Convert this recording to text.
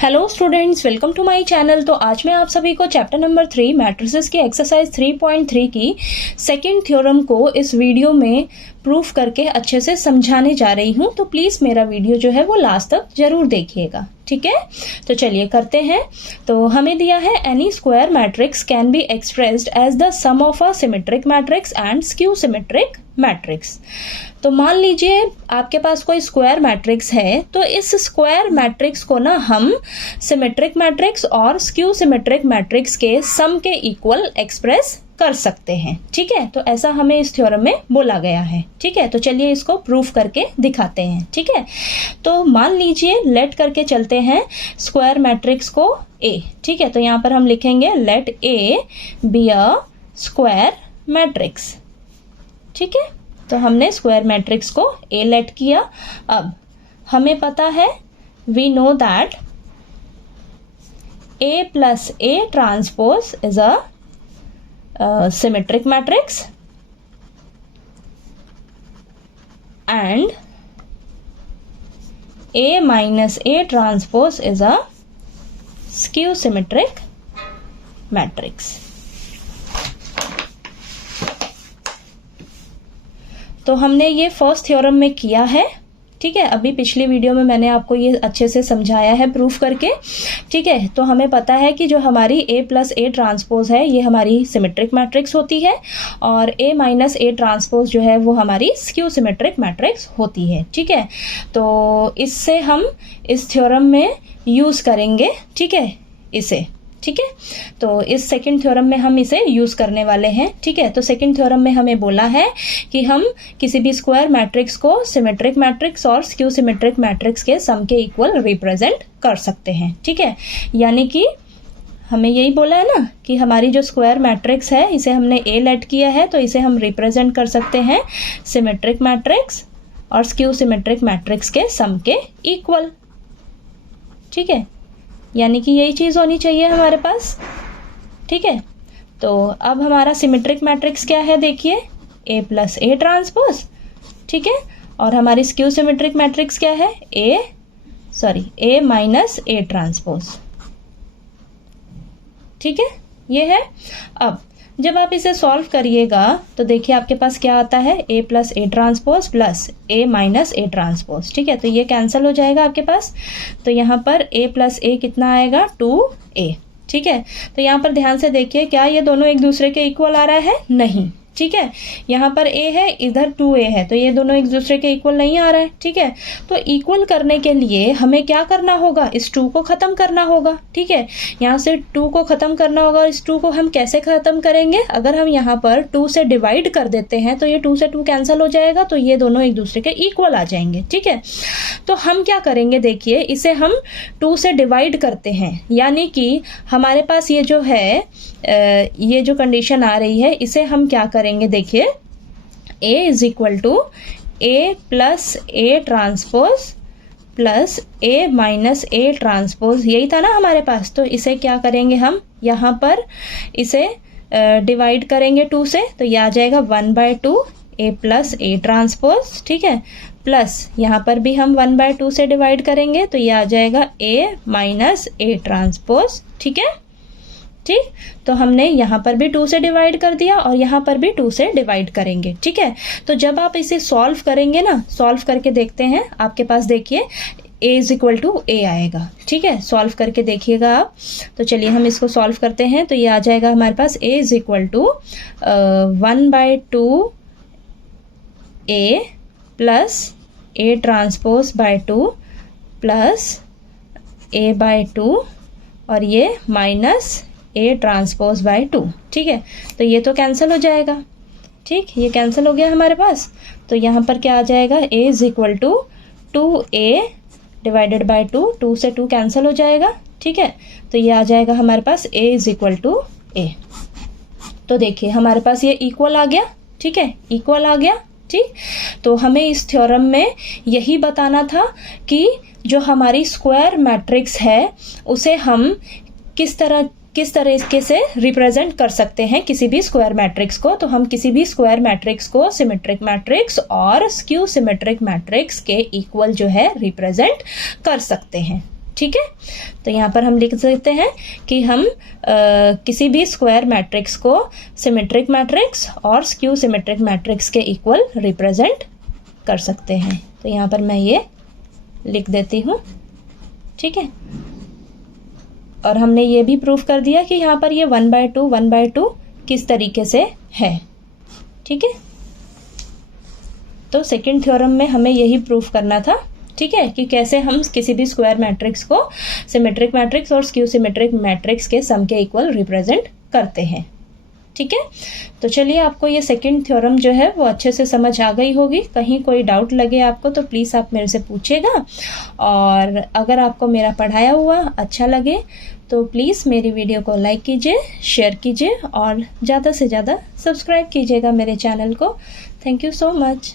Hello students, welcome to my channel. तो आज मैं आप सभी को चैप्टर नंबर 3 मैट्रिसेस की एक्सरसाइज 3.3 की सेकंड थ्योरम को इस वीडियो में प्रूफ करके अच्छे से समझाने जा रही हूँ। तो प्लीज़ मेरा वीडियो जो है वो लास्ट तक जरूर देखिएगा, ठीक है। तो चलिए करते हैं। तो हमें दिया है any square matrix can be expressed as the sum of a symmetric matrix and skew symmetric matrix. तो मान लीजिए आपके पास कोई स्क्वायर मैट्रिक्स है, तो इस स्क्वायर मैट्रिक्स को ना हम सिमेट्रिक मैट्रिक्स और स्क्यू सिमेट्रिक मैट्रिक्स के सम के इक्वल एक्सप्रेस कर सकते हैं, ठीक है। तो ऐसा हमें इस थ्योरम में बोला गया है, ठीक है। तो चलिए इसको प्रूफ करके दिखाते हैं, ठीक है। तो मान लीजिए लेट करके चलते हैं स्क्वायर मैट्रिक्स को ए, ठीक है। तो यहाँ पर हम लिखेंगे let A be a square matrix, ठीक है। तो हमने स्क्वायर मैट्रिक्स को ए लेट किया। अब हमें पता है, we know that A plus A transpose is a symmetric matrix and A minus A transpose is a skew symmetric matrix। तो हमने ये फर्स्ट थ्योरम में किया है, ठीक है। अभी पिछली वीडियो में मैंने आपको ये अच्छे से समझाया है प्रूफ करके, ठीक है। तो हमें पता है कि जो हमारी ए प्लस ए ट्रांसपोज है ये हमारी सिमेट्रिक मैट्रिक्स होती है और ए माइनस ए ट्रांसपोज जो है वो हमारी स्क्यू सिमेट्रिक मैट्रिक्स होती है, ठीक है। तो इससे हम इस थ्योरम में यूज़ करेंगे, ठीक है, इसे, ठीक है। तो इस सेकंड थ्योरम में हम इसे यूज करने वाले हैं, ठीक है। तो सेकंड थ्योरम में हमें बोला है कि हम किसी भी स्क्वायर मैट्रिक्स को सिमेट्रिक मैट्रिक्स और स्क्यू सिमेट्रिक मैट्रिक्स के सम के इक्वल रिप्रेजेंट कर सकते हैं, ठीक है। यानी कि हमें यही बोला है ना कि हमारी जो स्क्वायर मैट्रिक्स है इसे हमने ए लेट किया है, तो इसे हम रिप्रेजेंट कर सकते हैं सिमेट्रिक मैट्रिक्स और स्क्यू सिमेट्रिक मैट्रिक्स के सम के इक्वल, ठीक है। यानी कि यही चीज़ होनी चाहिए हमारे पास, ठीक है। तो अब हमारा सिमेट्रिक मैट्रिक्स क्या है, देखिए ए प्लस ए ट्रांसपोज, ठीक है। और हमारी स्क्यू सिमेट्रिक मैट्रिक्स क्या है, ए माइनस ए ट्रांसपोज, ठीक है, ये है। अब जब आप इसे सॉल्व करिएगा तो देखिए आपके पास क्या आता है, A plus A transpose plus A minus A transpose, ठीक है। तो ये कैंसिल हो जाएगा आपके पास। तो यहाँ पर ए प्लस ए कितना आएगा, 2a, ठीक है। तो यहाँ पर ध्यान से देखिए, क्या ये दोनों एक दूसरे के इक्वल आ रहा है, नहीं, ठीक है। यहाँ पर a है, इधर 2a है, तो ये दोनों एक दूसरे के इक्वल नहीं आ रहा है, ठीक है। तो इक्वल करने के लिए हमें क्या करना होगा, इस 2 को खत्म करना होगा, ठीक है। यहाँ से 2 को खत्म करना होगा। इस 2 को हम कैसे खत्म करेंगे, अगर हम यहाँ पर 2 से डिवाइड कर देते हैं तो ये 2 से 2 कैंसिल हो जाएगा, तो ये दोनों एक दूसरे के इक्वल आ जाएंगे, ठीक है। तो हम क्या करेंगे, देखिए इसे हम 2 से डिवाइड करते हैं, यानी कि हमारे पास ये जो है ये जो कंडीशन आ रही है इसे हम क्या करेंगे, देखिए a is equal to A plus A transpose plus A minus A transpose, यही था ना हमारे पास। तो इसे क्या करेंगे, हम यहाँ पर इसे डिवाइड करेंगे 2 से, तो ये आ जाएगा 1/2 ए प्लस ए ट्रांसपोज, ठीक है। प्लस यहाँ पर भी हम 1/2 से डिवाइड करेंगे, तो ये आ जाएगा ए माइनस ए ट्रांसपोज, ठीक है, ठीक। तो हमने यहाँ पर भी 2 से डिवाइड कर दिया और यहाँ पर भी 2 से डिवाइड करेंगे, ठीक है। तो जब आप इसे सॉल्व करेंगे ना, सॉल्व करके देखते हैं, आपके पास देखिए a इज इक्वल टू ए आएगा, ठीक है। सॉल्व करके देखिएगा आप। तो चलिए हम इसको सॉल्व करते हैं। तो ये आ जाएगा हमारे पास a is equal to 1/2 a plus a transpose by 2 plus a/2 और ये माइनस ए ट्रांसपोज बाय 2, ठीक है। तो ये तो कैंसिल हो जाएगा, ठीक, ये कैंसिल हो गया हमारे पास। तो यहाँ पर क्या आ जाएगा, a is equal to 2a divided by 2 से 2 कैंसिल हो जाएगा, ठीक है। तो ये आ जाएगा हमारे पास a is equal to a। तो देखिए हमारे पास ये इक्वल आ गया, ठीक है, इक्वल आ गया, ठीक। तो हमें इस थ्योरम में यही बताना था कि जो हमारी स्क्वायर मैट्रिक्स है उसे हम किस तरीके से रिप्रेजेंट कर सकते हैं किसी भी स्क्वायर मैट्रिक्स को। तो हम किसी भी स्क्वायर मैट्रिक्स को सिमेट्रिक मैट्रिक्स और स्क्यू सिमेट्रिक मैट्रिक्स के इक्वल जो है रिप्रेजेंट कर सकते हैं, ठीक है, तो यहाँ पर हम लिख सकते हैं कि हम किसी भी स्क्वायर मैट्रिक्स को सिमेट्रिक मैट्रिक्स और स्क्यू सिमेट्रिक मैट्रिक्स के इक्वल रिप्रेजेंट कर सकते हैं। तो यहाँ पर मैं ये लिख देती हूँ, ठीक है। और हमने ये भी प्रूफ कर दिया कि यहाँ पर ये 1/2 किस तरीके से है, ठीक है। तो सेकंड थ्योरम में हमें यही प्रूफ करना था, ठीक है, कि कैसे हम किसी भी स्क्वायर मैट्रिक्स को सिमेट्रिक मैट्रिक्स और स्क्यू सिमेट्रिक मैट्रिक्स के सम के इक्वल रिप्रेजेंट करते हैं, ठीक है। तो चलिए, आपको ये सेकंड थ्योरम जो है वो अच्छे से समझ आ गई होगी। कहीं कोई डाउट लगे आपको तो प्लीज़ आप मेरे से पूछिएगा, और अगर आपको मेरा पढ़ाया हुआ अच्छा लगे तो प्लीज़ मेरी वीडियो को लाइक कीजिए, शेयर कीजिए और ज़्यादा से ज़्यादा सब्सक्राइब कीजिएगा मेरे चैनल को। Thank you so much.